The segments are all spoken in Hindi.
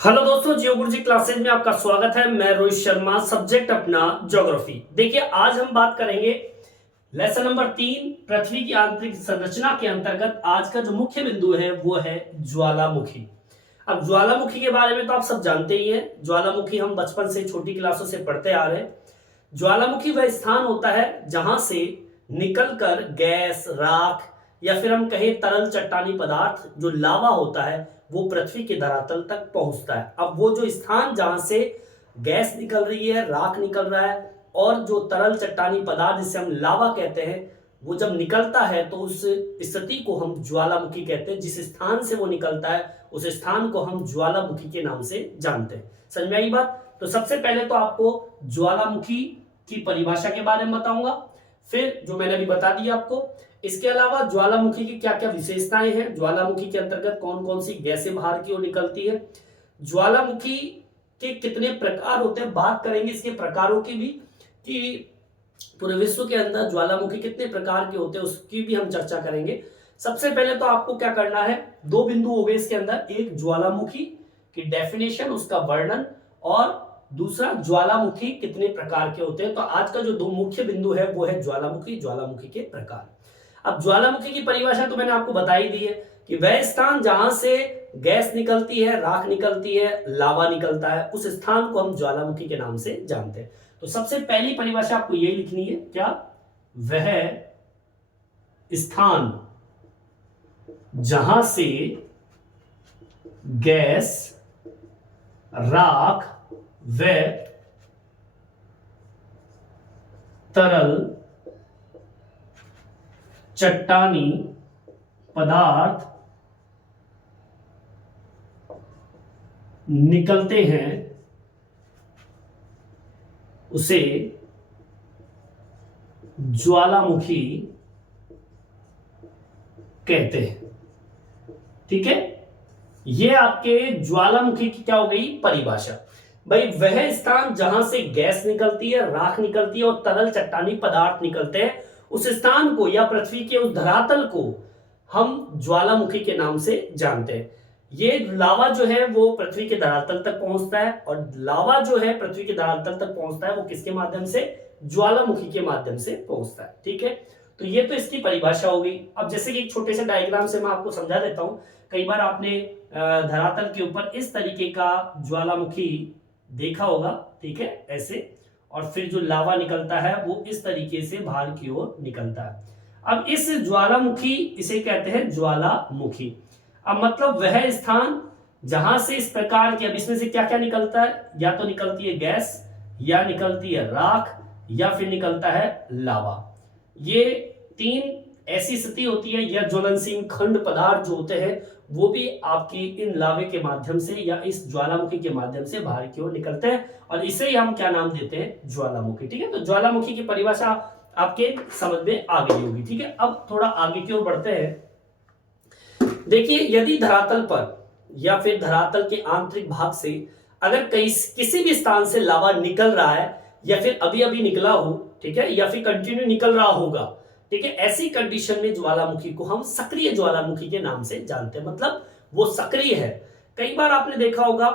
हेलो दोस्तों, जियो गुरुजी क्लासेज में आपका स्वागत है। मैं रोहित शर्मा, सब्जेक्ट अपना ज्योग्राफी। देखिए, आज हम बात करेंगे लेसन नंबर 3 पृथ्वी की आंतरिक संरचना के अंतर्गत। आज का जो मुख्य बिंदु है वो है ज्वालामुखी। अब ज्वालामुखी के बारे में तो आप सब जानते ही हैं। ज्वालामुखी हम बचपन से छोटी क्लासों से पढ़ते आ रहे हैं। ज्वालामुखी वह स्थान होता है जहां से निकलकर गैस, राख या फिर हम कहें तरल चट्टानी पदार्थ जो लावा होता है वो पृथ्वी के धरातल तक पहुंचता है। अब वो जो स्थान जहां से गैस निकल रही है, राख निकल रहा है और जो तरल चट्टानी पदार्थ जिसे हम लावा कहते हैं, वो जब निकलता है तो उस स्थिति को हम ज्वालामुखी कहते हैं। जिस स्थान से वो निकलता है उस स्थान को हम ज्वालामुखी के नाम से जानते हैं। समझ में आई बात? तो सबसे पहले तो आपको ज्वालामुखी की परिभाषा के बारे में बताऊंगा, फिर जो मैंने अभी बता दिया आपको। इसके अलावा ज्वालामुखी की क्या क्या विशेषताएं हैं, ज्वालामुखी के अंतर्गत कौन कौन सी गैसें बाहर की ओर निकलती है, ज्वालामुखी के कितने प्रकार होते हैं, बात करेंगे इसके प्रकारों की भी, कि पूरे विश्व के अंदर ज्वालामुखी कितने प्रकार के होते हैं उसकी भी हम चर्चा करेंगे। सबसे पहले तो आपको क्या करना है, दो बिंदु हो गए इसके अंदर, एक ज्वालामुखी की डेफिनेशन, उसका वर्णन, और दूसरा ज्वालामुखी कितने प्रकार के होते हैं। तो आज का जो दो मुख्य बिंदु है वो है ज्वालामुखी, ज्वालामुखी के प्रकार। अब ज्वालामुखी की परिभाषा तो मैंने आपको बता ही दी है कि वह स्थान जहां से गैस निकलती है, राख निकलती है, लावा निकलता है, उस स्थान को हम ज्वालामुखी के नाम से जानते हैं। तो सबसे पहली परिभाषा आपको यही लिखनी है, क्या? वह स्थान जहां से गैस, राख व तरल चट्टानी पदार्थ निकलते हैं उसे ज्वालामुखी कहते हैं। ठीक है, ये आपके ज्वालामुखी की क्या हो गई परिभाषा। भाई, वह स्थान जहां से गैस निकलती है, राख निकलती है और तरल चट्टानी पदार्थ निकलते हैं, उस स्थान को या पृथ्वी के उस धरातल को हम ज्वालामुखी के नाम से जानते हैं। ये लावा जो है वो पृथ्वी के धरातल तक पहुंचता है, और लावा जो है पृथ्वी के धरातल तक पहुंचता है वो किसके माध्यम से? ज्वालामुखी के माध्यम से पहुंचता है। ठीक है, तो ये तो इसकी परिभाषा हो गई। अब जैसे कि एक छोटे से डायग्राम से मैं आपको समझा देता हूं। कई बार आपने धरातल के ऊपर इस तरीके का ज्वालामुखी देखा होगा, ठीक है, ऐसे, और फिर जो लावा निकलता है वो इस तरीके से बाहर की ओर निकलता है। अब इस ज्वालामुखी, इसे कहते हैं ज्वालामुखी। अब मतलब वह स्थान जहां से इस प्रकार की, अब इसमें से क्या क्या निकलता है, या तो निकलती है गैस, या निकलती है राख, या फिर निकलता है लावा। ये तीन ऐसी स्थिति होती है, या ज्वलनशील खंड पदार्थ जो होते हैं वो भी आपकी इन लावे के माध्यम से या इस ज्वालामुखी के माध्यम से बाहर की ओर निकलते हैं, और इसे ही हम क्या नाम देते हैं? ज्वालामुखी। ठीक है, तो ज्वालामुखी की परिभाषा आपके समझ में आ गई होगी। ठीक है, अब थोड़ा आगे की ओर बढ़ते हैं। देखिए, यदि धरातल पर या फिर धरातल के आंतरिक भाग से अगर किसी भी स्थान से लावा निकल रहा है, या फिर अभी अभी निकला हो, ठीक है, या फिर कंटिन्यू निकल रहा होगा, ठीक है, ऐसी कंडीशन में ज्वालामुखी को हम सक्रिय ज्वालामुखी के नाम से जानते हैं। मतलब वो सक्रिय है। कई बार आपने देखा होगा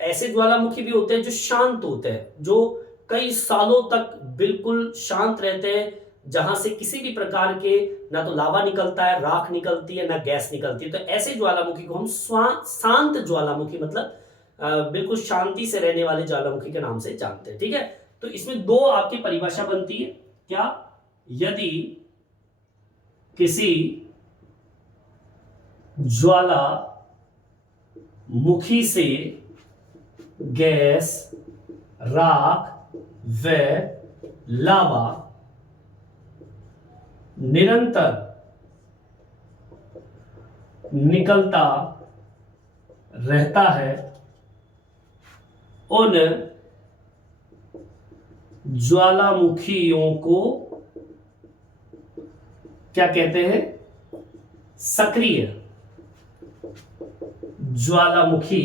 ऐसे ज्वालामुखी भी होते हैं जो शांत होते हैं, जो कई सालों तक बिल्कुल शांत रहते हैं, जहां से किसी भी प्रकार के ना तो लावा निकलता है, राख निकलती है, ना गैस निकलती है। तो ऐसे ज्वालामुखी को हम शांत ज्वालामुखी, मतलब बिल्कुल शांति से रहने वाले ज्वालामुखी के नाम से जानते हैं। ठीक है, तो इसमें दो आपकी परिभाषा बनती है, क्या? यदि किसी ज्वालामुखी से गैस, राख व लावा निरंतर निकलता रहता है, उन ज्वालामुखियों को क्या कहते हैं? सक्रिय ज्वालामुखी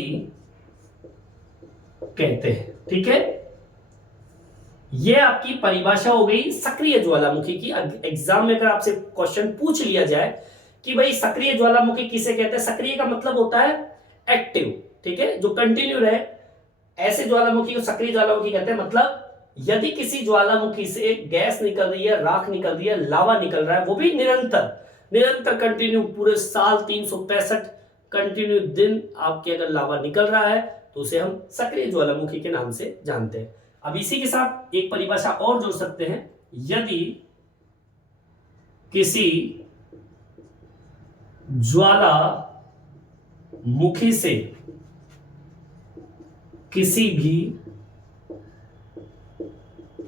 कहते हैं। ठीक है, यह आपकी परिभाषा हो गई सक्रिय ज्वालामुखी की। एग्जाम में अगर आपसे क्वेश्चन पूछ लिया जाए कि भाई सक्रिय ज्वालामुखी किसे कहते हैं, सक्रिय का मतलब होता है एक्टिव, ठीक है, जो कंटिन्यू रहे, ऐसे ज्वालामुखी को सक्रिय ज्वालामुखी कहते हैं। मतलब यदि किसी ज्वालामुखी से गैस निकल रही है, राख निकल रही है, लावा निकल रहा है, वो भी निरंतर कंटिन्यू पूरे साल 365 कंटिन्यू दिन आपके अगर लावा निकल रहा है तो उसे हम सक्रिय ज्वालामुखी के नाम से जानते हैं। अब इसी के साथ एक परिभाषा और जोड़ सकते हैं, यदि किसी ज्वालामुखी से किसी भी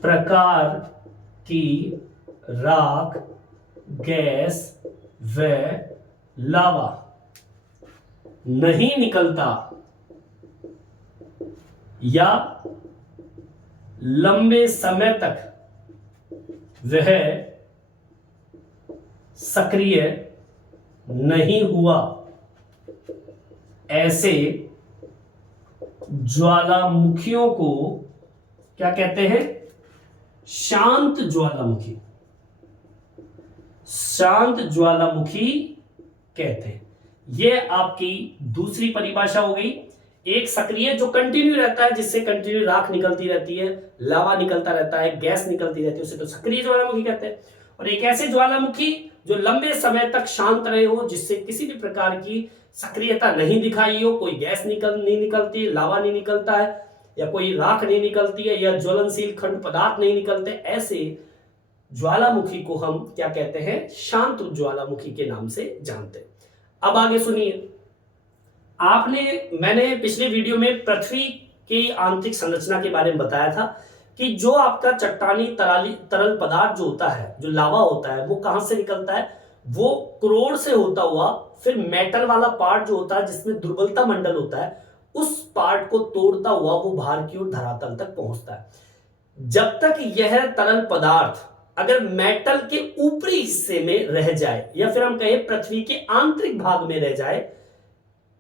प्रकार की राख, गैस व लावा नहीं निकलता या लंबे समय तक वह सक्रिय नहीं हुआ, ऐसे ज्वालामुखियों को क्या कहते हैं? शांत ज्वालामुखी। शांत ज्वालामुखी कहते हैं। यह आपकी दूसरी परिभाषा हो गई। एक सक्रिय जो कंटिन्यू रहता है, जिससे कंटिन्यू राख निकलती रहती है, लावा निकलता रहता है, गैस निकलती रहती है, उसे तो सक्रिय ज्वालामुखी कहते हैं। और एक ऐसे ज्वालामुखी जो लंबे समय तक शांत रहे हो, जिससे किसी भी प्रकार की सक्रियता नहीं दिखाई हो, कोई गैस नहीं निकलती, लावा नहीं निकलता है, या कोई राख नहीं निकलती है, या ज्वलनशील खंड पदार्थ नहीं निकलते, ऐसे ज्वालामुखी को हम क्या कहते हैं? शांत ज्वालामुखी के नाम से जानते हैं। अब आगे सुनिए, मैंने पिछले वीडियो में पृथ्वी की आंतरिक संरचना के बारे में बताया था कि जो आपका चट्टानी तरल पदार्थ जो होता है, जो लावा होता है, वो कहां से निकलता है? वो क्रोड़ से होता हुआ फिर मेटल वाला पार्ट जो होता है, जिसमें दुर्बलता मंडल होता है, उस पार्ट को तोड़ता हुआ वो बाहर की ओर धरातल तक पहुंचता है। जब तक यह तरल पदार्थ अगर मेटल के ऊपरी हिस्से में रह जाए, या फिर हम कहें पृथ्वी के आंतरिक भाग में रह जाए,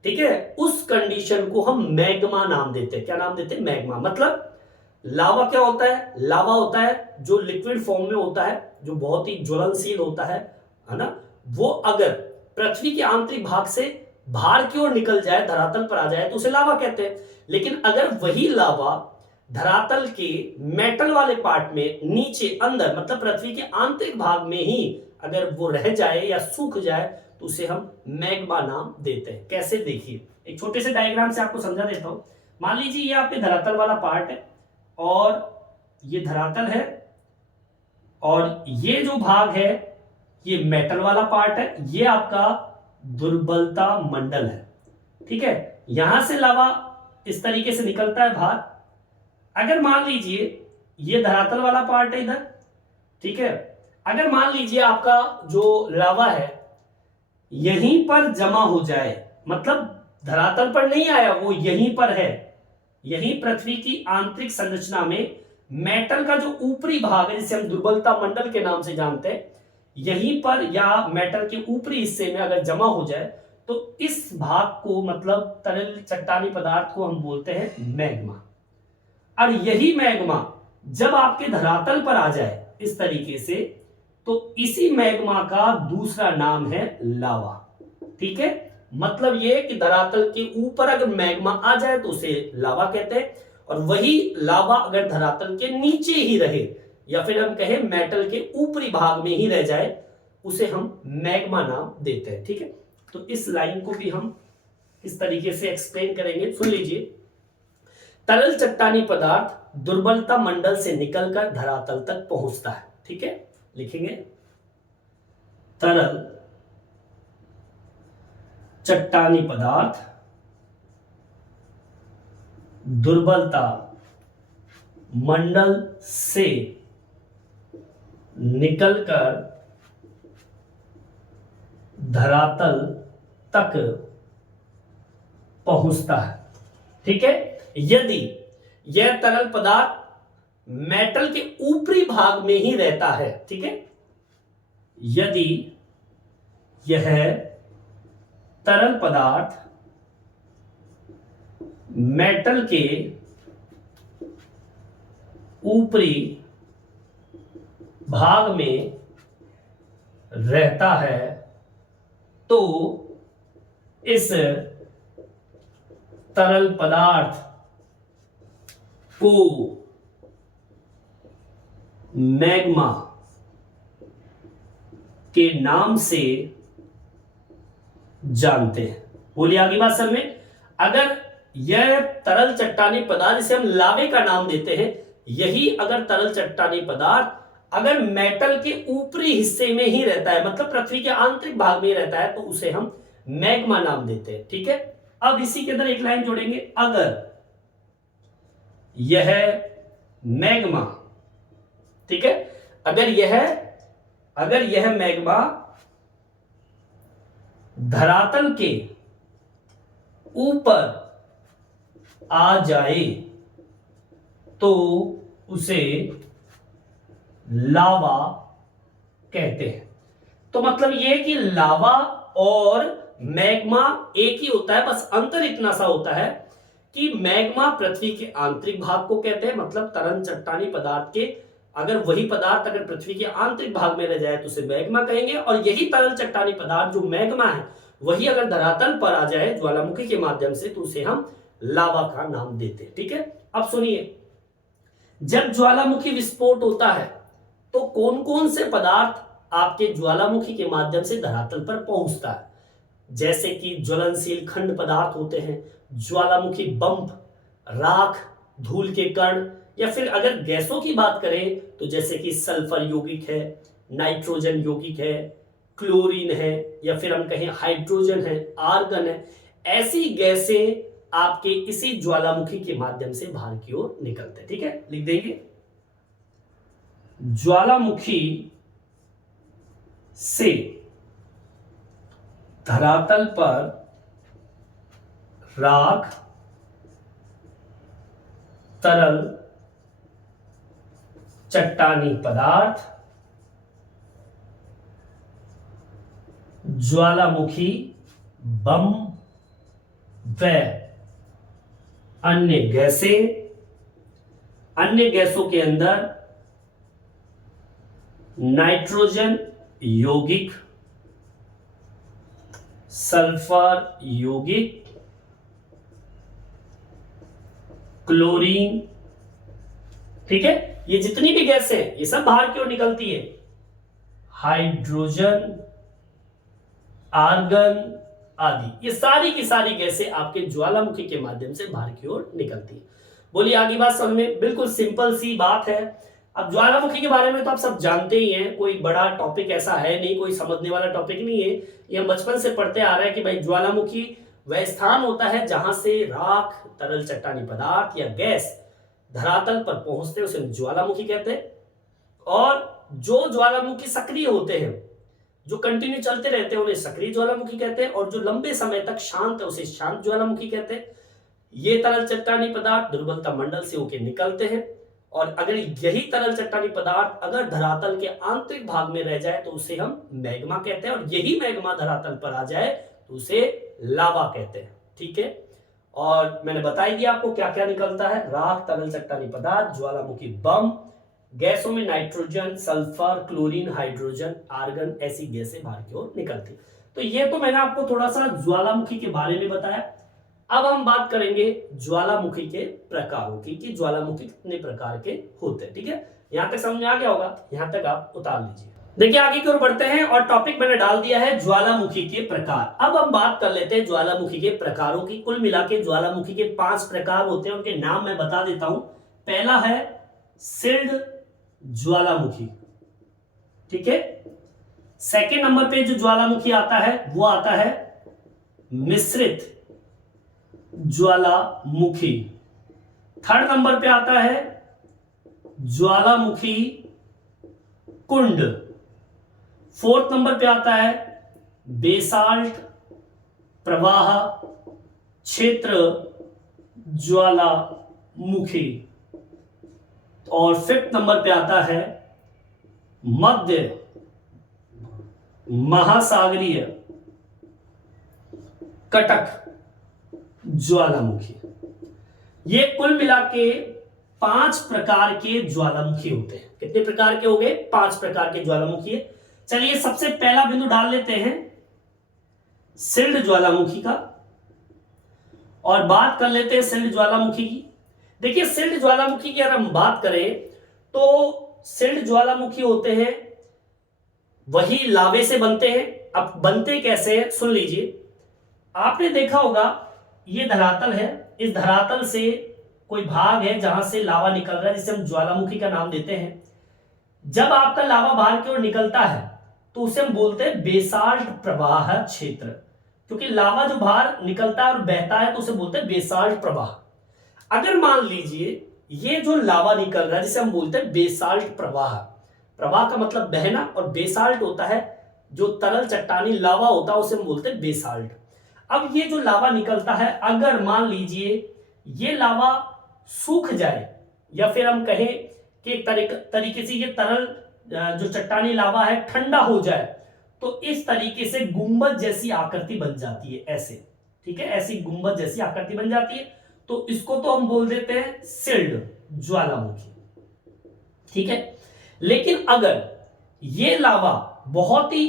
ठीक है, उस कंडीशन को हम मैग्मा नाम देते हैं। क्या नाम देते हैं? मैग्मा। मतलब लावा क्या होता है? लावा होता है जो लिक्विड फॉर्म में होता है, जो बहुत ही ज्वलनशील होता है ना। वो अगर पृथ्वी के आंतरिक भाग से बाहर की ओर निकल जाए, धरातल पर आ जाए, तो उसे लावा कहते हैं। लेकिन अगर वही लावा धरातल के मेटल वाले पार्ट में नीचे अंदर, मतलब पृथ्वी के आंतरिक भाग में ही अगर वो रह जाए या सूख जाए, तो उसे हम मैग्मा नाम देते हैं। कैसे? देखिए, एक छोटे से डायग्राम से आपको समझा देता हूं। मान लीजिए ये आपके धरातल वाला पार्ट है, और ये धरातल है, और ये जो भाग है ये मेटल वाला पार्ट है, ये आपका दुर्बलता मंडल है। ठीक है, यहां से लावा इस तरीके से निकलता है बाहर। अगर मान लीजिए ये धरातल वाला पार्ट है इधर, ठीक है, अगर मान लीजिए आपका जो लावा है यहीं पर जमा हो जाए, मतलब धरातल पर नहीं आया, वो यहीं पर है, यहीं पृथ्वी की आंतरिक संरचना में मेटल का जो ऊपरी भाग है, जिसे हम दुर्बलता मंडल के नाम से जानते हैं, यहीं पर या मेटल के ऊपरी हिस्से में अगर जमा हो जाए, तो इस भाग को, मतलब तरल चट्टानी पदार्थ को हम बोलते हैं मैग्मा। और यही मैग्मा जब आपके धरातल पर आ जाए इस तरीके से, तो इसी मैग्मा का दूसरा नाम है लावा। ठीक है, मतलब ये कि धरातल के ऊपर अगर मैग्मा आ जाए तो उसे लावा कहते हैं, और वही लावा अगर धरातल के नीचे ही रहे, या फिर हम कहें मेटल के ऊपरी भाग में ही रह जाए, उसे हम मैग्मा नाम देते हैं। ठीक है, तो इस लाइन को भी हम इस तरीके से एक्सप्लेन करेंगे। सुन लीजिए, तरल चट्टानी पदार्थ दुर्बलता मंडल से निकलकर धरातल तक पहुंचता है। ठीक है, लिखेंगे, तरल चट्टानी पदार्थ दुर्बलता मंडल से निकलकर धरातल तक पहुंचता है। ठीक है, यदि यह तरल पदार्थ मेटल के ऊपरी भाग में ही रहता है, ठीक है, यदि यह तरल पदार्थ मेटल के ऊपरी भाग में रहता है, तो इस तरल पदार्थ को मैग्मा के नाम से जानते हैं। बोलिए आगे बात समझ में। अगर यह तरल चट्टानी पदार्थ जिसे हम लावे का नाम देते हैं, यही अगर तरल चट्टानी पदार्थ अगर मेटल के ऊपरी हिस्से में ही रहता है, मतलब पृथ्वी के आंतरिक भाग में ही रहता है, तो उसे हम मैग्मा नाम देते हैं। ठीक है, अब इसी के अंदर एक लाइन जोड़ेंगे, अगर यह मैग्मा, ठीक है, अगर यह मैग्मा धरातल के ऊपर आ जाए तो उसे लावा कहते हैं। तो मतलब यह कि लावा और मैग्मा एक ही होता है, बस अंतर इतना सा होता है कि मैग्मा पृथ्वी के आंतरिक भाग को कहते हैं, मतलब तरल चट्टानी पदार्थ के अगर वही पदार्थ अगर पृथ्वी के आंतरिक भाग में रह जाए तो उसे मैग्मा कहेंगे, और यही तरल चट्टानी पदार्थ जो मैग्मा है वही अगर धरातल पर आ जाए ज्वालामुखी के माध्यम से तो उसे हम लावा का नाम देते हैं। ठीक है, अब सुनिए, जब ज्वालामुखी विस्फोट होता है तो कौन कौन से पदार्थ आपके ज्वालामुखी के माध्यम से धरातल पर पहुंचता है, जैसे कि ज्वलनशील खंड पदार्थ होते हैं, ज्वालामुखी बम, राख, धूल के कण, या फिर अगर गैसों की बात करें तो जैसे कि सल्फर यौगिक है, नाइट्रोजन यौगिक है, क्लोरीन है, या फिर हम कहें हाइड्रोजन है, आर्गन है, ऐसी गैसें आपके इसी ज्वालामुखी के माध्यम से बाहर की ओर निकलते हैं। ठीक है, लिख देंगे, ज्वालामुखी से धरातल पर राख, तरल चट्टानी पदार्थ, ज्वालामुखी बम व अन्य गैसों के अंदर नाइट्रोजन यौगिक, सल्फर यौगिक, क्लोरीन, ठीक है, ये जितनी भी गैसें हैं ये सब बाहर की ओर निकलती है, हाइड्रोजन, आर्गन आदि, ये सारी की सारी गैसें आपके ज्वालामुखी के माध्यम से बाहर की ओर निकलती है। बोलिए आगे बात समझ में, बिल्कुल सिंपल सी बात है। अब ज्वालामुखी के बारे में तो आप सब जानते ही हैं, कोई बड़ा टॉपिक ऐसा है नहीं, कोई समझने वाला टॉपिक नहीं है, ये हम बचपन से पढ़ते आ रहे हैं कि भाई ज्वालामुखी वह स्थान होता है जहां से राख, तरल चट्टानी पदार्थ या गैस धरातल पर पहुंचते हैं, उसे हम ज्वालामुखी कहते हैं। और जो ज्वालामुखी सक्रिय होते हैं, जो कंटिन्यू चलते रहते हैं, उन्हें सक्रिय ज्वालामुखी कहते हैं, और जो लंबे समय तक शांत है उसे शांत ज्वालामुखी कहते हैं। ये तरल चट्टानी पदार्थ दुर्बलता मंडल से होकर निकलते हैं, और अगर यही तरल चट्टानी पदार्थ अगर धरातल के आंतरिक भाग में रह जाए तो उसे हम मैग्मा कहते हैं, और यही मैग्मा धरातल पर आ जाए तो उसे लावा कहते हैं। ठीक है, और मैंने बता ही दिया आपको क्या क्या निकलता है, राख, तरल चट्टानी पदार्थ, ज्वालामुखी बम, गैसों में nitrogen, sulphur, chlorine, hydrogen, argon, ऐसी गैसें बाहर की ओर निकलती। तो ये तो मैंने आपको थोड़ा सा ज्वालामुखी के बारे में बताया। अब हम बात करेंगे ज्वालामुखी के प्रकारों की, कि ज्वालामुखी कितने प्रकार के होते हैं। ठीक है, यहां तक समझ में आ गया होगा, यहां तक आप उतार लीजिए। देखिए आगे की ओर बढ़ते हैं, और टॉपिक मैंने डाल दिया है ज्वालामुखी के प्रकार। अब हम बात कर लेते हैं ज्वालामुखी के प्रकारों की। कुल मिला के ज्वालामुखी के 5 प्रकार होते हैं, उनके नाम मैं बता देता हूं। पहला है सिल्ड ज्वालामुखी, ठीक है। सेकेंड नंबर पे जो ज्वालामुखी आता है वो आता है मिश्रित ज्वालामुखी। थर्ड नंबर पे आता है ज्वालामुखी कुंड। फोर्थ नंबर पे आता है बेसाल्ट प्रवाह क्षेत्र ज्वालामुखी। और फिफ्थ नंबर पे आता है मध्य महासागरीय कटक ज्वालामुखी। ये कुल मिला के 5 प्रकार के ज्वालामुखी होते हैं। कितने प्रकार के हो गए? 5 प्रकार के ज्वालामुखी है। चलिए सबसे पहला बिंदु डाल लेते हैं सिल्ड ज्वालामुखी का। और बात कर लेते हैं सिल्ड ज्वालामुखी की। देखिए सिल्ड ज्वालामुखी की अगर हम बात करें तो सिल्ड ज्वालामुखी होते हैं वही लावे से बनते हैं। अब बनते कैसे हैं सुन लीजिए। आपने देखा होगा ये धरातल है, इस धरातल से कोई भाग है जहां से लावा निकल रहा है जिसे हम ज्वालामुखी का नाम देते हैं। जब आपका लावा बाहर की ओर निकलता है तो उसे हम बोलते हैं बेसाल्ट प्रवाह क्षेत्र, क्योंकि लावा जो बाहर निकलता है और बहता है तो उसे बोलते हैं बेसाल्ट प्रवाह। अगर मान लीजिए ये जो लावा निकल रहा है जिसे हम बोलते हैं बेसाल्ट प्रवाह, प्रवाह का मतलब बहना और बेसाल्ट होता है जो तरल चट्टानी लावा होता है उसे हम बोलते हैं बेसाल्ट। अब ये जो लावा निकलता है अगर मान लीजिए ये लावा सूख जाए या फिर हम कहें कि एक तरीके से ये तरल जो चट्टानी लावा है ठंडा हो जाए तो इस तरीके से गुंबद जैसी आकृति बन जाती है ऐसे, ठीक है, ऐसी गुंबद जैसी आकृति बन जाती है। तो इसको तो हम बोल देते हैं सिल्ड ज्वालामुखी, ठीक है। लेकिन अगर ये लावा बहुत ही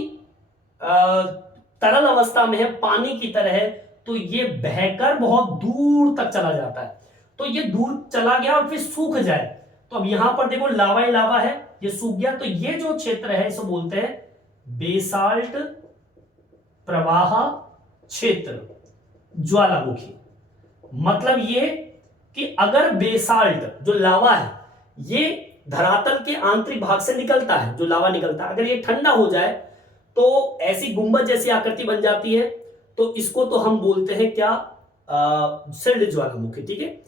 तरल अवस्था में है, पानी की तरह है, तो ये बहकर बहुत दूर तक चला जाता है। तो ये दूर चला गया और फिर सूख जाए तो अब यहां पर देखो लावा ही लावा है, ये सूख गया तो ये जो क्षेत्र है इसे बोलते हैं बेसाल्ट प्रवाह क्षेत्र ज्वालामुखी। मतलब ये कि अगर बेसाल्ट जो लावा है ये धरातल के आंतरिक भाग से निकलता है, जो लावा निकलता है, अगर ये ठंडा हो जाए तो ऐसी गुंबद जैसी आकृति बन जाती है। तो इसको तो हम बोलते हैं क्या, सिल्ड ज्वालामुखी, ठीक है।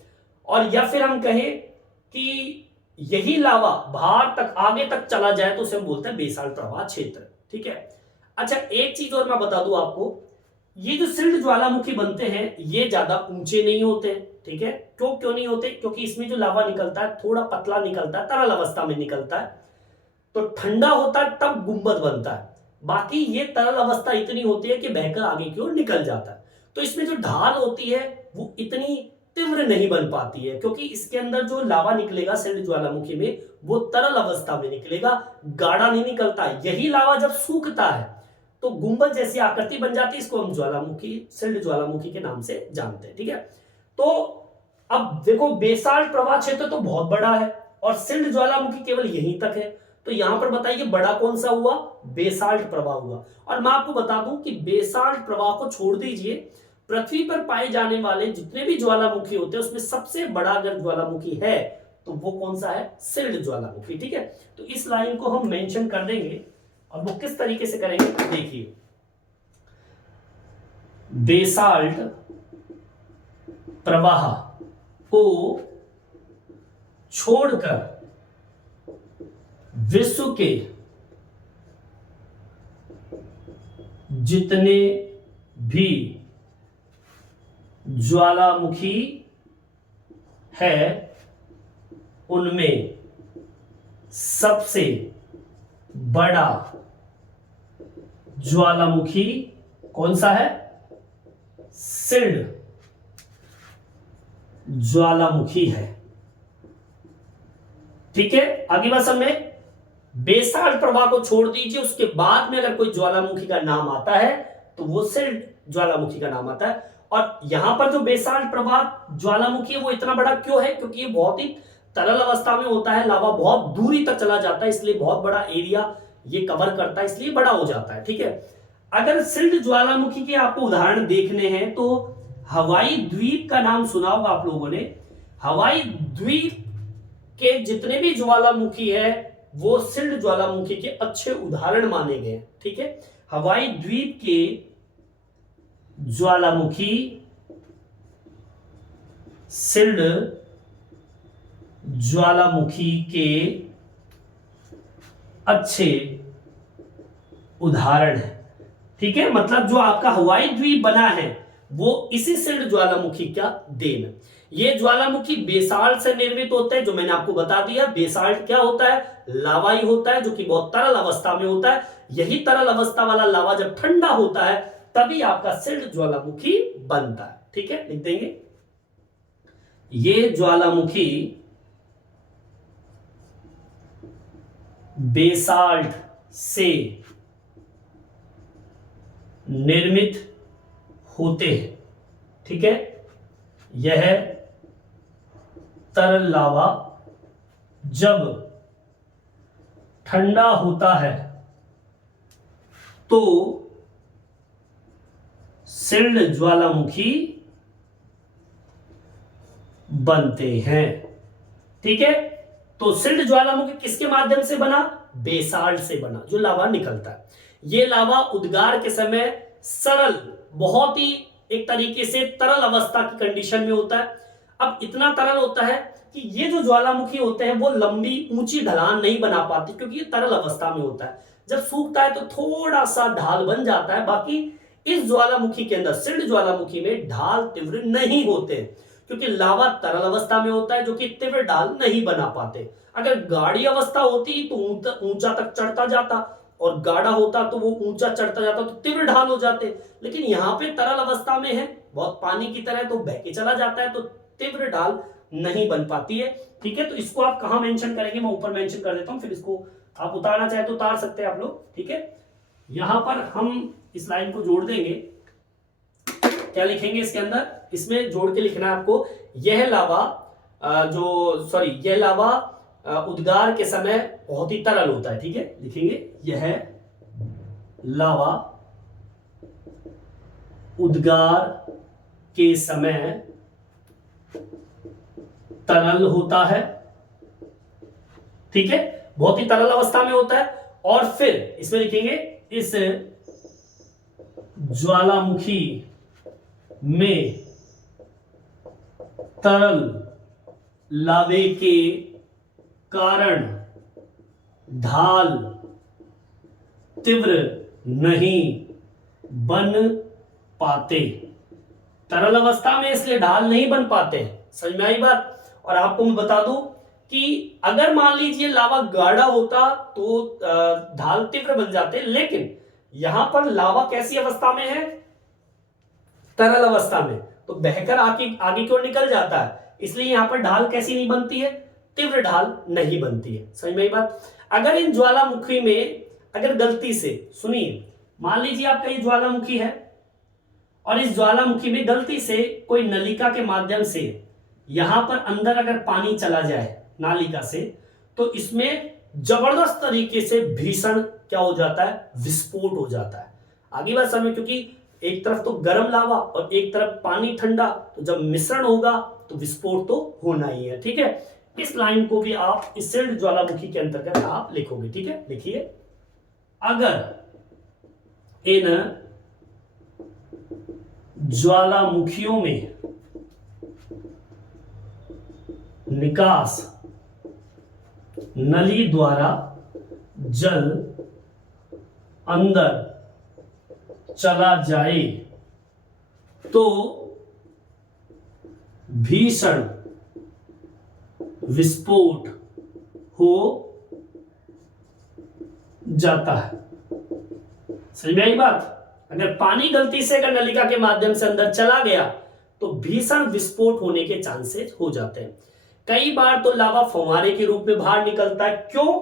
और या फिर हम कहें कि यही लावा बाहर तक आगे तक चला जाए तो उसे हम बोलते हैं बेसाल्ट प्रवाह क्षेत्र, ठीक है। अच्छा एक चीज और मैं बता दूं आपको, ये जो सिल्ड ज्वालामुखी बनते हैं ये ज्यादा ऊंचे नहीं होते, ठीक है। क्यों नहीं होते, क्योंकि इसमें जो लावा निकलता है थोड़ा पतला निकलता है, तरल अवस्था में निकलता है, तो ठंडा होता है तब गुंबद बनता है। बाकी ये तरल अवस्था इतनी होती है कि बहकर आगे की ओर निकल जाता है। तो इसमें जो ढाल होती है वो इतनी तीव्र नहीं बन पाती है, क्योंकि इसके अंदर जो लावा निकलेगा सिल्ड ज्वालामुखी में वो तरल अवस्था में निकलेगा, गाढ़ा नहीं निकलता। यही लावा जब सूखता है तो गुंबद जैसी आकृति बन जाती है, इसको हम ज्वालामुखी, सिल्ड ज्वालामुखी के नाम से जानते हैं, ठीक है। तो अब देखो बेसाल्ट प्रवाह क्षेत्र तो बहुत बड़ा है और सिल्ड ज्वालामुखी केवल यहीं तक है, तो यहां पर बताइए बड़ा कौन सा हुआ, बेसाल्ट प्रवाह हुआ। और मैं आपको बता दूं कि बेसाल्ट प्रवाह को छोड़ दीजिए, पृथ्वी पर पाए जाने वाले जितने भी ज्वालामुखी होते हैं उसमें सबसे बड़ा अगर ज्वालामुखी है तो वो कौन सा है, सिल्ड ज्वालामुखी, ठीक है। तो इस लाइन को हम मेंशन कर देंगे और वो किस तरीके से करेंगे देखिए, बेसाल्ट प्रवाह को छोड़कर विश्व के जितने भी ज्वालामुखी है उनमें सबसे बड़ा ज्वालामुखी कौन सा है, सिल्ड ज्वालामुखी है, ठीक है। आगे बात समझे, बेसाल्ट प्रवाह को छोड़ दीजिए, उसके बाद में अगर कोई ज्वालामुखी का नाम आता है तो वो सिल्ड ज्वालामुखी का नाम आता है। और यहां पर जो बेसाल्ट प्रवाह ज्वालामुखी है वो इतना बड़ा क्यों है, क्योंकि ये बहुत ही तरल अवस्था में होता है, लावा बहुत दूरी तक चला जाता है, इसलिए बहुत बड़ा एरिया ये कवर करता है, इसलिए बड़ा हो जाता है, ठीक है। अगर सिल्ड ज्वालामुखी के आपको उदाहरण देखने हैं तो हवाई द्वीप का नाम सुना होगा आप लोगों ने। हवाई द्वीप के जितने भी ज्वालामुखी है वो सिल्ड ज्वालामुखी के अच्छे उदाहरण माने गए, ठीक है। हवाई द्वीप के ज्वालामुखी सिल्ड ज्वालामुखी के अच्छे उदाहरण है, ठीक है। मतलब जो आपका हवाई द्वीप बना है वो इसी सिल्ड ज्वालामुखी का देन। ये ज्वालामुखी बेसाल्ट से निर्मित होते हैं, जो मैंने आपको बता दिया। बेसाल्ट क्या होता है, लावा ही होता है जो कि बहुत तरल अवस्था में होता है। यही तरल अवस्था वाला लावा जब ठंडा होता है तभी आपका सिल्ड ज्वालामुखी बनता है, ठीक है। लिख देंगे ये ज्वालामुखी बेसाल्ट से निर्मित होते हैं, ठीक है। यह तरल लावा जब ठंडा होता है तो सिल्ड ज्वालामुखी बनते हैं। ठीक है, तो सिल्ड ज्वालामुखी किसके माध्यम से बना? बेसाल्ट से बना, जो लावा निकलता है। यह लावा उद्गार के समय सरल, बहुत ही एक तरीके से तरल अवस्था की कंडीशन में होता है। अब इतना तरल होता है कि ये जो ज्वालामुखी होते हैं वो लंबी ऊंची ढलान नहीं बना पाती, क्योंकि ये तरल अवस्था में होता है। जब सूखता है तो थोड़ा सा ढाल बन जाता है। बाकी इस ज्वालामुखी के अंदर, सिल्ड ज्वालामुखी में ढाल तीव्र नहीं होते, क्योंकि लावा तरल अवस्था में होता है, जो कि तीव्र ढाल नहीं बना पाते। अगर गाढ़ी अवस्था होती तो ऊंचा तक चढ़ता जाता, और गाढ़ा होता तो वो ऊंचा चढ़ता जाता, तो तीव्र ढाल हो जाते। लेकिन यहाँ पे तरल अवस्था में है, बहुत पानी की तरह, तो बह के चला जाता है, तो तीव्र ढाल नहीं बन पाती है। ठीक है, तो इसको आप कहां मेंशन करेंगे? मैं ऊपर मेंशन कर देता हूं, फिर इसको आप उतारना चाहे तो उतार सकते हैं आप लोग। ठीक है, यहां पर हम इस लाइन को जोड़ देंगे। क्या लिखेंगे इसके अंदर? इसमें जोड़ के लिखना है आपको, यह लावा यह लावा उद्गार के समय बहुत ही तरल होता है। ठीक है, लिखेंगे यह लावा उद्गार के समय तरल होता है। ठीक है, बहुत ही तरल अवस्था में होता है। और फिर इसमें लिखेंगे, इस ज्वालामुखी में तरल लावे के कारण ढाल तीव्र नहीं बन पाते। तरल अवस्था में इसलिए ढाल नहीं बन पाते। समझ में आई बात? और आपको मैं बता दूं कि अगर मान लीजिए लावा गाढ़ा होता तो ढाल तीव्र बन जाते, लेकिन यहां पर लावा कैसी अवस्था में है? तरल अवस्था में, तो बहकर आगे की ओर निकल जाता है, इसलिए यहां पर ढाल कैसी नहीं बनती है? तीव्र ढाल नहीं बनती है। समझ में आई बात? अगर इन ज्वालामुखी में, अगर गलती से, सुनिए, मान लीजिए आपका ये ज्वालामुखी है, और इस ज्वालामुखी में गलती से कोई नलिका के माध्यम से यहां पर अंदर अगर पानी चला जाए नालिका से, तो इसमें जबरदस्त तरीके से भीषण क्या हो जाता है? विस्फोट हो जाता है। आगे बात समझ, क्योंकि एक तरफ तो गर्म लावा और एक तरफ पानी ठंडा, तो जब मिश्रण होगा तो विस्फोट तो होना ही है। ठीक है, इस लाइन को भी आप इस सिल्ड ज्वालामुखी के अंतर्गत आप लिखोगे। ठीक है, लिखिए, अगर इन ज्वालामुखियों में निकास नली द्वारा जल अंदर चला जाए तो भीषण विस्फोट हो जाता है। समझ में आई बात? अगर पानी गलती से अगर नलिका के माध्यम से अंदर चला गया तो भीषण विस्फोट होने के चांसेस हो जाते हैं। कई बार तो लावा फव्वारे के रूप में बाहर निकलता है। क्यों?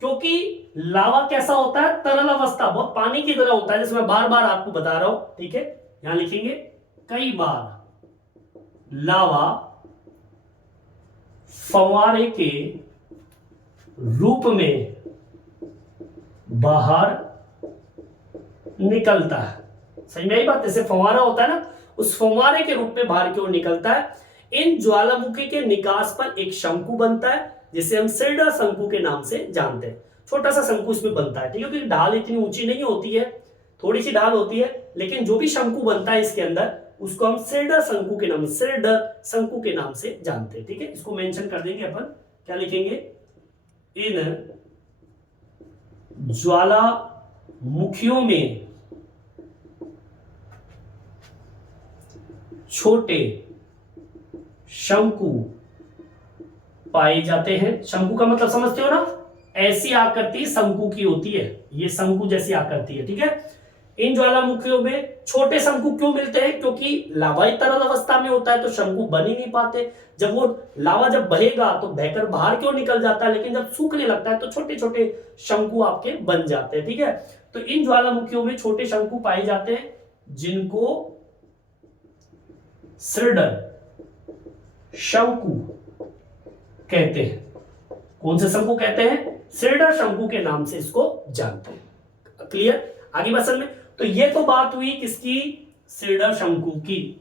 क्योंकि लावा कैसा होता है? तरल अवस्था, बहुत पानी की तरह होता है, जैसे मैं बार बार आपको बता रहा हूं। ठीक है, यहां लिखेंगे, कई बार लावा फव्वारे के रूप में बाहर निकलता है। सही में यही बात? जैसे फव्वारा होता है ना, उस फव्वारे के रूप में बाहर की ओर निकलता है। इन ज्वालामुखी के निकास पर एक शंकु बनता है, जिसे हम सिल्डर शंकु के नाम से जानते हैं। छोटा सा शंकु इसमें बनता है। ठीक है, क्योंकि ढाल इतनी ऊंची नहीं होती है, थोड़ी सी ढाल होती है, लेकिन जो भी शंकु बनता है इसके अंदर, उसको हम सिल्डर शंकु के नाम से जानते हैं। ठीक है, इसको मेंशन कर देंगे अपन। क्या लिखेंगे? इन ज्वालामुखियों में छोटे शंकु पाए जाते हैं। शंकु का मतलब समझते हो ना? ऐसी आकृति शंकु की होती है, ये शंकु जैसी आकृति है। ठीक है, इन ज्वालामुखियों में छोटे शंकु क्यों मिलते हैं? क्योंकि लावा तरल अवस्था में होता है, तो शंकु बन ही नहीं पाते। जब वो लावा जब बहेगा तो बहकर बाहर क्यों निकल जाता है, लेकिन जब सूखने लगता है तो छोटे छोटे शंकु आपके बन जाते हैं। ठीक है, तो इन ज्वालामुखियों में छोटे शंकु पाए जाते हैं, जिनको सिल्डर शंकु कहते हैं। कौन से शंकु कहते हैं? सिरडर शंकु के नाम से इसको जानते हैं। क्लियर? आगे बसन में तो ये तो बात हुई किसकी? सिरडर शंकु की।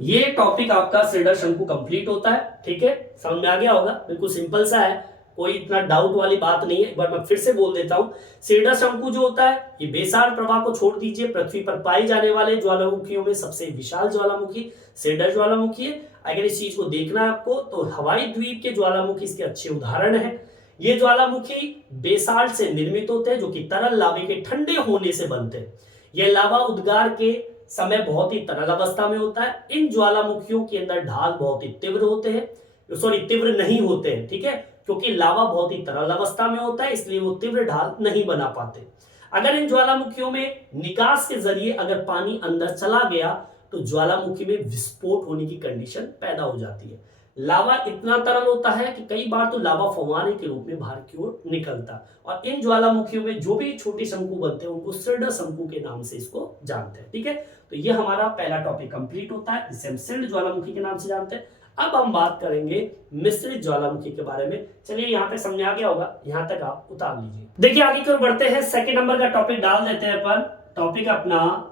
ये टॉपिक आपका सिरडर शंकु कंप्लीट होता है। ठीक है, समझ में आ गया होगा। बिल्कुल सिंपल सा है, कोई इतना डाउट वाली बात नहीं है। एक बार मैं फिर से बोल देता हूं, सिरडर शंकु जो होता है ये बेसाल्ट प्रवाह को छोड़ दीजिए, पृथ्वी पर पाए जाने वाले ज्वालामुखियों में सबसे विशाल ज्वालामुखी सिरडर ज्वालामुखी है। अगर इस चीज को देखना है आपको तो हवाई द्वीप के ज्वालामुखी इसके अच्छे उदाहरण है। ये ज्वालामुखी बेसाल्ट से निर्मित होते हैं जो कि तरल लावे के ठंडे होने से बनते हैं। यह लावा उद्गार के समय बहुत ही तरल अवस्था में होता है। इन ज्वालामुखियों के अंदर ढाल बहुत ही तीव्र होते हैं, सॉरी तीव्र नहीं होते हैं। ठीक है, क्योंकि लावा बहुत ही तरल अवस्था में होता है इसलिए वो तीव्र ढाल नहीं बना पाते। अगर इन ज्वालामुखियों में निकास के जरिए अगर पानी अंदर चला गया तो ज्वालामुखी में विस्फोट होने की कंडीशन पैदा हो जाती है। लावा इतना तरल होता है कि कई बार तो लावा फव्वारे के रूप में बाहर की ओर निकलता। और इन ज्वालामुखियों में जो भी छोटे शंकु बनते हैं उनको सिरडर शंकु के नाम से इसको जानते हैं। ठीक है, तो ये हमारा पहला टॉपिक कंप्लीट होता है जिसे हम सिरडर ज्वालामुखी के नाम से जानते हैं। अब हम बात करेंगे मिश्रित ज्वालामुखी के बारे में। चलिए यहां तक समझ आ गया होगा, यहां तक आप उतार लीजिए। देखिए आगे की ओर बढ़ते हैं, सेकंड नंबर का टॉपिक डाल देते हैं अपन। टॉपिक अपना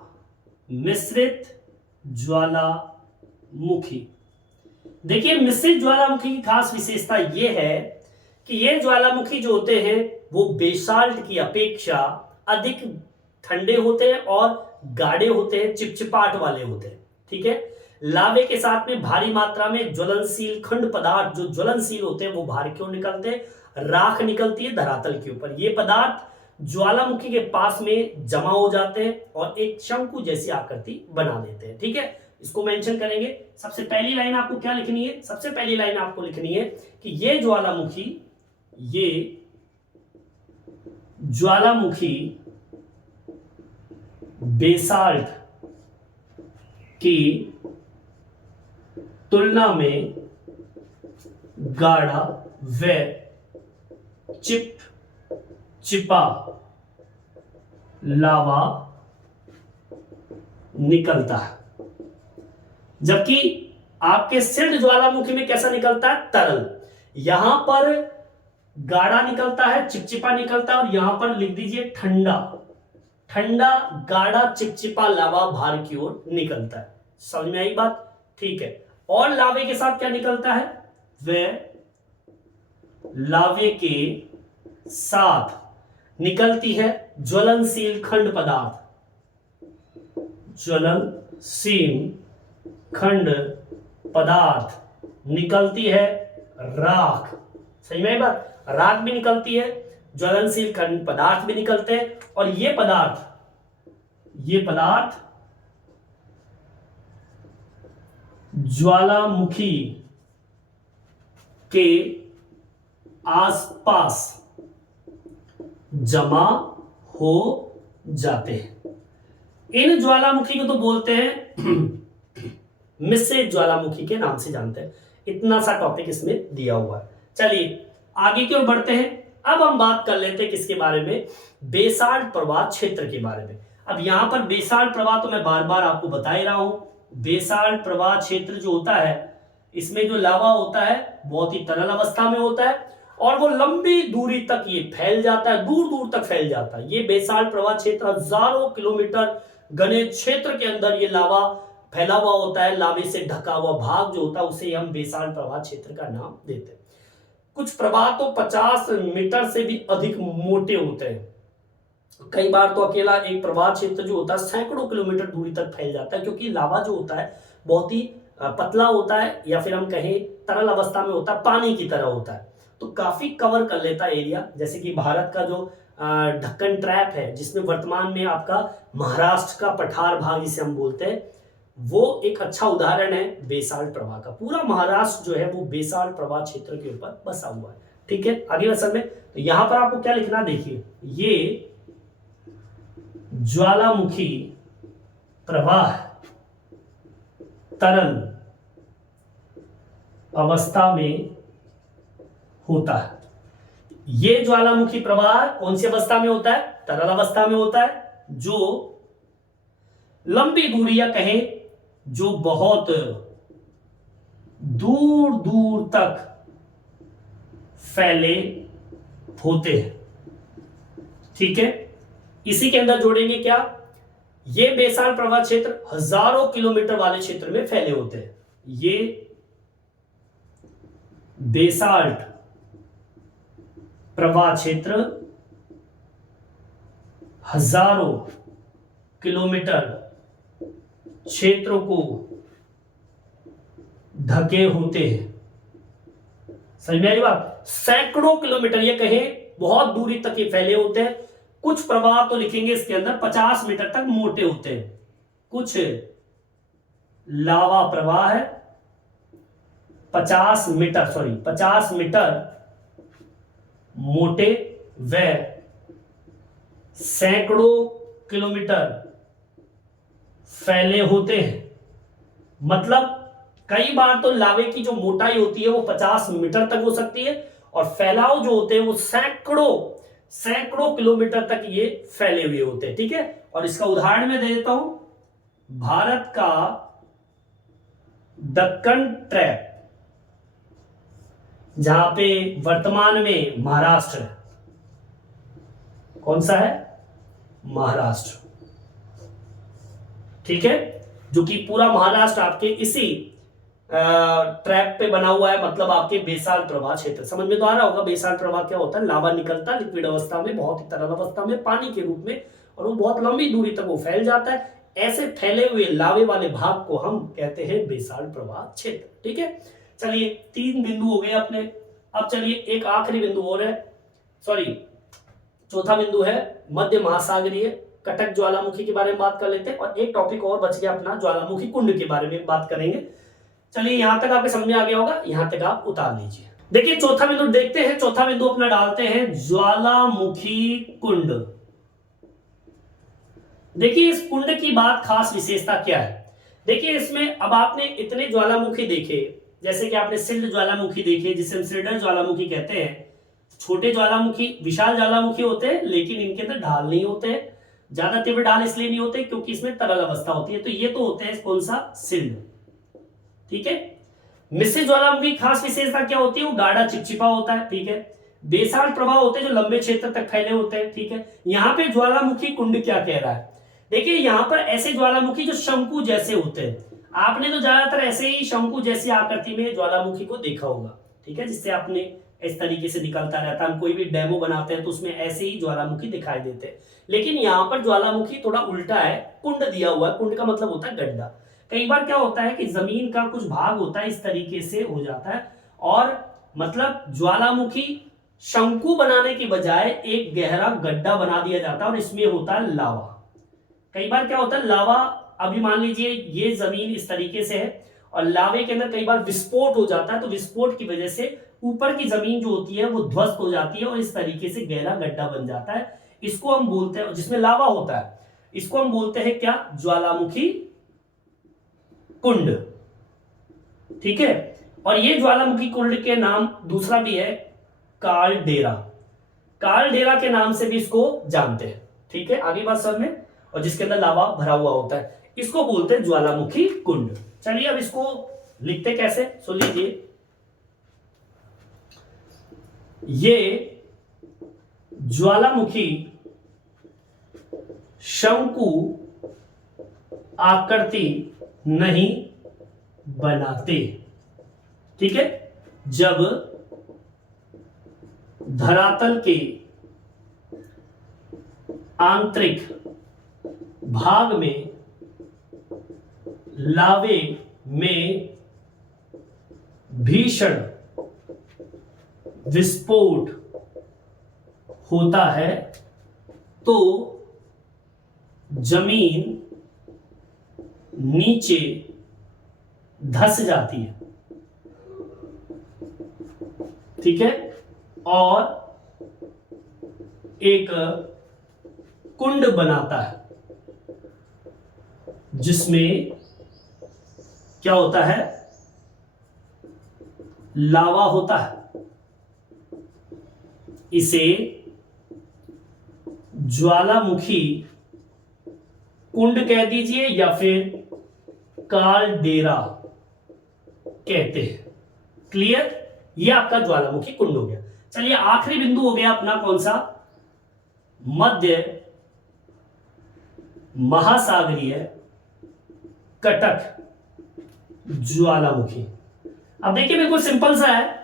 मिश्रित ज्वालामुखी। देखिए मिश्रित ज्वालामुखी की खास विशेषता यह है कि ये ज्वालामुखी जो होते हैं वो बेसाल्ट की अपेक्षा अधिक ठंडे होते हैं और गाढ़े होते हैं, चिपचिपाहट वाले होते हैं। ठीक है, लावे के साथ में भारी मात्रा में ज्वलनशील खंड पदार्थ जो ज्वलनशील होते हैं वो बाहर की ओर निकलते हैं, राख निकलती है धरातल के ऊपर। ये पदार्थ ज्वालामुखी के पास में जमा हो जाते हैं और एक शंकु जैसी आकृति बना देते हैं। ठीक है, इसको मेंशन करेंगे। सबसे पहली लाइन आपको क्या लिखनी है? सबसे पहली लाइन आपको लिखनी है कि ये ज्वालामुखी बेसाल्ट की तुलना में गाढ़ा व चिपचिपा लावा निकलता है, जबकि आपके सिरडर ज्वालामुखी में कैसा निकलता है? तरल। यहां पर गाढ़ा निकलता है, चिपचिपा निकलता है, और यहां पर लिख दीजिए ठंडा। ठंडा गाढ़ा चिपचिपा लावा बाहर की ओर निकलता है। समझ में आई बात? ठीक है, और लावे के साथ क्या निकलता है? वह लावे के साथ निकलती है ज्वलनशील खंड पदार्थ, ज्वलनशील खंड पदार्थ निकलती है राख। सही में बात? राख भी निकलती है, ज्वलनशील खंड पदार्थ भी निकलते हैं, और ये पदार्थ ज्वालामुखी के आसपास जमा हो जाते हैं। इन ज्वालामुखी को तो बोलते हैं मिश्रित ज्वालामुखी के नाम से जानते हैं। इतना सा टॉपिक इसमें दिया हुआ है। चलिए आगे की ओर बढ़ते हैं। अब हम बात कर लेते हैं किसके बारे में? बेसाल्ट प्रवाह क्षेत्र के बारे में। अब यहां पर बेसाल्ट प्रवाह तो मैं बार बार आपको बता ही रहा हूं। बेसाल्ट प्रवाह क्षेत्र जो होता है इसमें जो लावा होता है बहुत ही तरल अवस्था में होता है और वो लंबी दूरी तक ये फैल जाता है, दूर दूर तक फैल जाता है। ये बेसाल्ट प्रवाह क्षेत्र हजारों किलोमीटर घने क्षेत्र के अंदर ये लावा फैला हुआ होता है। लावे से ढका हुआ भाग जो होता है उसे हम बेसाल्ट प्रवाह क्षेत्र का नाम देते हैं। कुछ प्रवाह तो 50 मीटर से भी अधिक मोटे होते हैं। कई बार तो अकेला एक प्रवाह क्षेत्र जो होता है सैकड़ों किलोमीटर दूरी तक फैल जाता है, क्योंकि लावा जो होता है बहुत ही पतला होता है, या फिर हम कहें तरल अवस्था में होता है, पानी की तरह होता है, तो काफी कवर कर लेता है एरिया। जैसे कि भारत का जो ढक्कन ट्रैप है जिसमें वर्तमान में आपका महाराष्ट्र का पठार भाग जिसे हम बोलते हैं, वो एक अच्छा उदाहरण है बेसाल्ट प्रवाह का। पूरा महाराष्ट्र जो है वो बेसाल्ट प्रवाह क्षेत्र के ऊपर बसा हुआ है। ठीक है, आगे असल में तो यहां पर आपको क्या लिखना, देखिए ये ज्वालामुखी प्रवाह तरल अवस्था में होता है। ये ज्वालामुखी प्रवाह कौन सी अवस्था में होता है? तरल अवस्था में होता है, जो लंबी दूरी या कहें जो बहुत दूर दूर तक फैले होते हैं। ठीक है, इसी के अंदर जोड़ेंगे क्या, ये बेसाल्ट प्रवाह क्षेत्र हजारों किलोमीटर वाले क्षेत्र में फैले होते हैं। ये बेसाल्ट प्रवाह क्षेत्र हजारों किलोमीटर क्षेत्रों को ढके होते हैं। समझ में आई बात, सैकड़ों किलोमीटर, ये कहें बहुत दूरी तक ये फैले होते हैं। कुछ प्रवाह तो लिखेंगे इसके अंदर 50 मीटर तक मोटे होते हैं। कुछ लावा प्रवाह है 50 मीटर मोटे व सैकड़ों किलोमीटर फैले होते हैं। मतलब कई बार तो लावे की जो मोटाई होती है वो 50 मीटर तक हो सकती है, और फैलाव जो होते हैं वो सैकड़ों किलोमीटर तक ये फैले हुए होते हैं। ठीक है, और इसका उदाहरण मैं दे देता हूं, भारत का दक्कन ट्रैप, जहां पे वर्तमान में महाराष्ट्र है, कौन सा है, महाराष्ट्र। ठीक है, जो कि पूरा महाराष्ट्र आपके इसी ट्रैप पे बना हुआ है, मतलब आपके बेसाल्ट प्रवाह क्षेत्र। समझ में तो आ रहा होगा बेसाल्ट प्रवाह क्या होता है, लावा निकलता लिक्विड अवस्था में, बहुत ही तरल अवस्था में, पानी के रूप में, और वो बहुत लंबी दूरी तक वो फैल जाता है। ऐसे फैले हुए लावे वाले भाग को हम कहते हैं बेसाल्ट प्रवाह क्षेत्र। ठीक है, चलिए 3 बिंदु हो गए अपने। अब चलिए एक आखिरी बिंदु और है, चौथा बिंदु है मध्य महासागरीय कटक ज्वालामुखी के बारे में बात कर लेते हैं, और एक टॉपिक और बच गया अपना, ज्वालामुखी कुंड के बारे में बात करेंगे। चलिए यहां तक आपके समझ में आ गया होगा, यहां तक आप उतार लीजिए। देखिए चौथा बिंदु देखते हैं, चौथा बिंदु अपना डालते हैं ज्वालामुखी कुंड। देखिए इस कुंड की बात खास विशेषता क्या है। देखिए इसमें अब आपने इतने ज्वालामुखी देखे, जैसे कि आपने सिल्ड ज्वालामुखी देखे जिसे हम सिल्डर ज्वालामुखी कहते हैं। छोटे ज्वालामुखी विशाल ज्वालामुखी होते हैं, लेकिन इनके अंदर ढाल नहीं होते हैं। ज्यादा तीव्र ढाल इसलिए नहीं होते क्योंकि इसमें तरल अवस्था होती है। तो ये तो होते हैं कौन सा, सिल्ड। ठीक है, मिश्रित ज्वालामुखी खास विशेषता क्या होती है, वो गाढ़ा चिपचिपा होता है। ठीक है, बेसाल्ट प्रवाह होते हैं जो लंबे क्षेत्र तक फैले होते हैं। ठीक है, यहां पे ज्वालामुखी कुंड क्या कह रहा है, देखिए यहां पर ऐसे ज्वालामुखी जो शंकु जैसे होते हैं। आपने तो ज्यादातर ऐसे ही शंकु जैसी आकृति में ज्वालामुखी को देखा होगा। ठीक है, जिससे आपने इस तरीके से निकलता रहता है। हम कोई भी डेमो बनाते हैं तो उसमें ऐसे ही ज्वालामुखी दिखाई देते हैं, लेकिन यहाँ पर ज्वालामुखी थोड़ा उल्टा है, कुंड दिया हुआ है। कुंड का मतलब होता है गड्ढा। कई बार क्या होता है कि जमीन का कुछ भाग होता है इस तरीके से हो जाता है, और मतलब ज्वालामुखी शंकु बनाने की बजाय एक गहरा गड्ढा बना दिया जाता है, और इसमें होता है लावा। कई बार क्या होता है, लावा, अभी मान लीजिए ये जमीन इस तरीके से है, और लावे के अंदर कई बार विस्फोट हो जाता है, तो विस्फोट की वजह से ऊपर की जमीन जो होती है वो ध्वस्त हो जाती है, और इस तरीके से गहरा गड्ढा बन जाता है। इसको हम बोलते हैं, जिसमें लावा होता है, इसको हम बोलते हैं क्या, ज्वालामुखी कुंड। ठीक है, और ये ज्वालामुखी कुंड के नाम दूसरा भी है, कालडेरा। कालडेरा के नाम से भी इसको जानते हैं। ठीक है, आगे बात समझ में, और जिसके अंदर लावा भरा हुआ होता है, इसको बोलते हैं ज्वालामुखी कुंड। चलिए अब इसको लिखते कैसे, सुन लीजिए। ये ज्वालामुखी शंकु आकृति नहीं बनाते। ठीक है, जब धरातल के आंतरिक भाग में लावे में भीषण विस्फोट होता है तो जमीन नीचे धंस जाती है। ठीक है, और एक कुंड बनाता है जिसमें क्या होता है, लावा होता है। इसे ज्वालामुखी कुंड कह दीजिए या फिर कालडेरा कहते हैं। क्लियर? ये आपका ज्वालामुखी कुंड हो गया। चलिए आखिरी बिंदु हो गया अपना कौन सा? मध्य महासागरीय कटक ज्वालामुखी। अब देखिए बिल्कुल सिंपल सा है।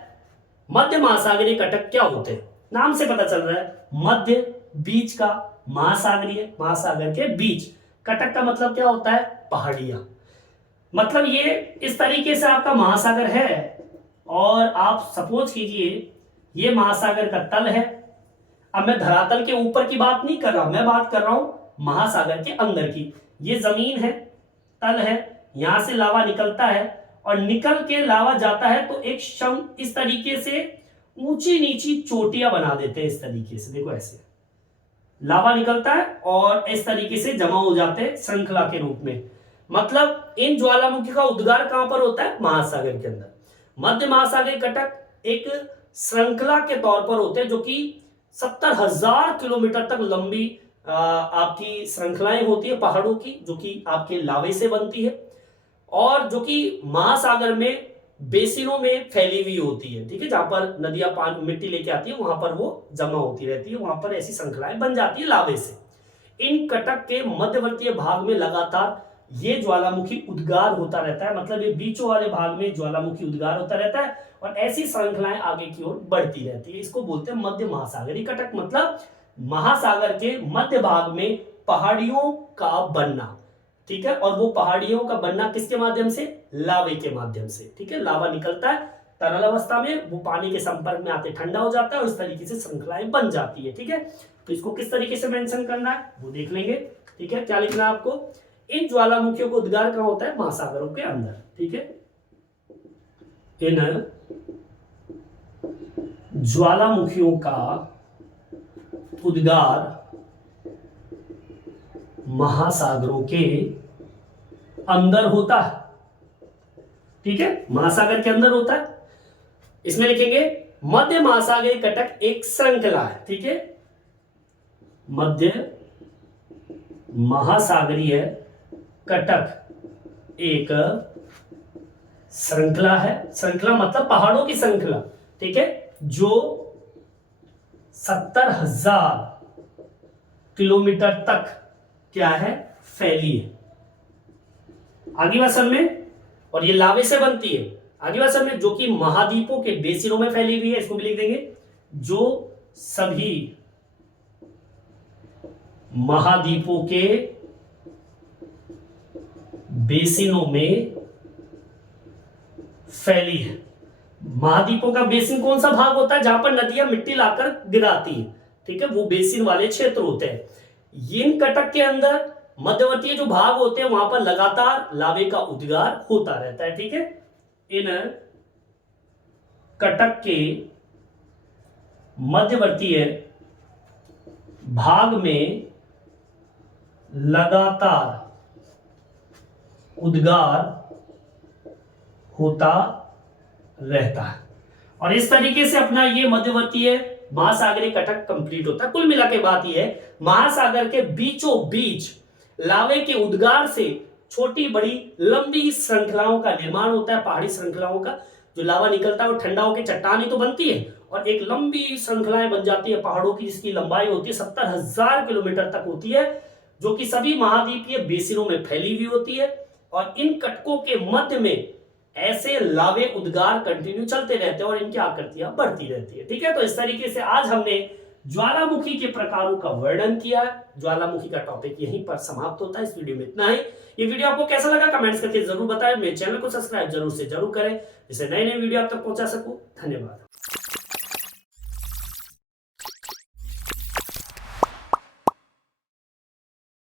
मध्य महासागरीय कटक क्या होते हैं? नाम से पता चल रहा है, मध्य बीच का, महासागरीय महासागर के बीच, कटक का मतलब क्या होता है? पहाड़ियां। मतलब ये इस तरीके से आपका महासागर है और आप सपोज कीजिए ये महासागर का तल है। अब मैं धरातल के ऊपर की बात नहीं कर रहा, मैं बात कर रहा हूं महासागर के अंदर की। ये जमीन है, तल है, यहां से लावा निकलता है और निकल के लावा जाता है तो एक इस तरीके से ऊंची नीची चोटियां बना देते हैं। इस तरीके से देखो, ऐसे लावा निकलता है और इस तरीके से जमा हो जाते हैं श्रृंखला के रूप में। मतलब इन ज्वालामुखी का उद्गार कहां पर होता है? महासागर के अंदर। मध्य महासागरीय कटक एक श्रृंखला के तौर पर होते हैं जो कि 70,000 किलोमीटर तक लंबी आपकी श्रृंखलाएं होती है पहाड़ों की, जो कि आपके लावे से बनती है और जो कि महासागर में बेसिनों में फैली हुई होती है। ठीक है, जहां पर नदियां पानी मिट्टी लेके आती है वहां पर वो जमा होती रहती है, वहां पर ऐसी श्रृंखलाएं बन जाती है लावे से। इन कटक के मध्यवर्तीय भाग में लगातार ये ज्वालामुखी उद्गार होता रहता है। मतलब ये बीचों वाले भाग में ज्वालामुखी उद्गार होता रहता है और ऐसी श्रृंखलाएं आगे की ओर बढ़ती रहती है। इसको बोलते हैं मध्य महासागरीय कटक। मतलब महासागर के मध्य भाग में पहाड़ियों का बनना। ठीक है, और वो पहाड़ियों का बनना किसके माध्यम से? लावे के माध्यम से। ठीक है, लावा निकलता है तरल अवस्था में, वो पानी के संपर्क में आते ठंडा हो जाता है और इस तरीके से श्रृंखलाएं बन जाती है। ठीक है, तो इसको किस तरीके से मेंशन करना है वो देख लेंगे। ठीक है, क्या लिखना है आपको? इन ज्वालामुखियों को उद्गार कहां होता है? महासागरों के अंदर। ठीक है, इन ज्वालामुखियों का उद्गार महासागरों के अंदर होता है। ठीक है, महासागर के अंदर होता है। इसमें लिखेंगे मध्य महासागरीय कटक एक श्रृंखला है। ठीक है, मध्य महासागरीय कटक एक श्रृंखला है। श्रृंखला मतलब पहाड़ों की श्रृंखला। ठीक है, जो 70,000 किलोमीटर तक क्या है? फैली है। आगे वसन में, और ये लावे से बनती है। आगे वसन में जो कि महाद्वीपों के बेसिनों में फैली हुई है, इसको भी लिख देंगे, जो सभी महाद्वीपों के बेसिनों में फैली है। महाद्वीपों का बेसिन कौन सा भाग होता है? जहां पर नदियां मिट्टी लाकर गिराती है। ठीक है, वो बेसिन वाले क्षेत्र होते हैं। इन कटक के अंदर मध्यवर्तीय जो भाग होते हैं वहां पर लगातार लावे का उद्गार होता रहता है। ठीक है, इन कटक के मध्यवर्तीय भाग में लगातार उद्गार होता रहता है और इस तरीके से अपना ये मध्यवर्तीय महासागरीय कटक कंप्लीट होता है। कुल मिला के बात यह है, महासागर के बीचों बीच लावे के उद्गार से छोटी बड़ी लंबी श्रृंखलाओं का निर्माण होता है। पहाड़ी श्रृंखलाओं का जो लावा निकलता है वो ठंडा होकर चट्टान ही तो बनती है और एक लंबी श्रृंखलाएं बन जाती है पहाड़ों की, जिसकी लंबाई होती है 70,000 किलोमीटर तक होती है, जो कि सभी महाद्वीपीय बेसिनों में फैली हुई होती है। और इन कटकों के मध्य में ऐसे लावे उद्गार कंटिन्यू चलते रहते हैं और इनकी आकृतियां बढ़ती रहती है। ठीक है, तो इस तरीके से आज हमने ज्वालामुखी के प्रकारों का वर्णन किया। ज्वालामुखी का टॉपिक यहीं पर समाप्त होता है। इस वीडियो में इतना ही। ये वीडियो आपको कैसा लगा कमेंट्स करके जरूर बताएं। मेरे चैनल को सब्सक्राइब जरूर से जरूर करें, जिससे नए नए वीडियो आप तक पहुंचा सकूं। धन्यवाद।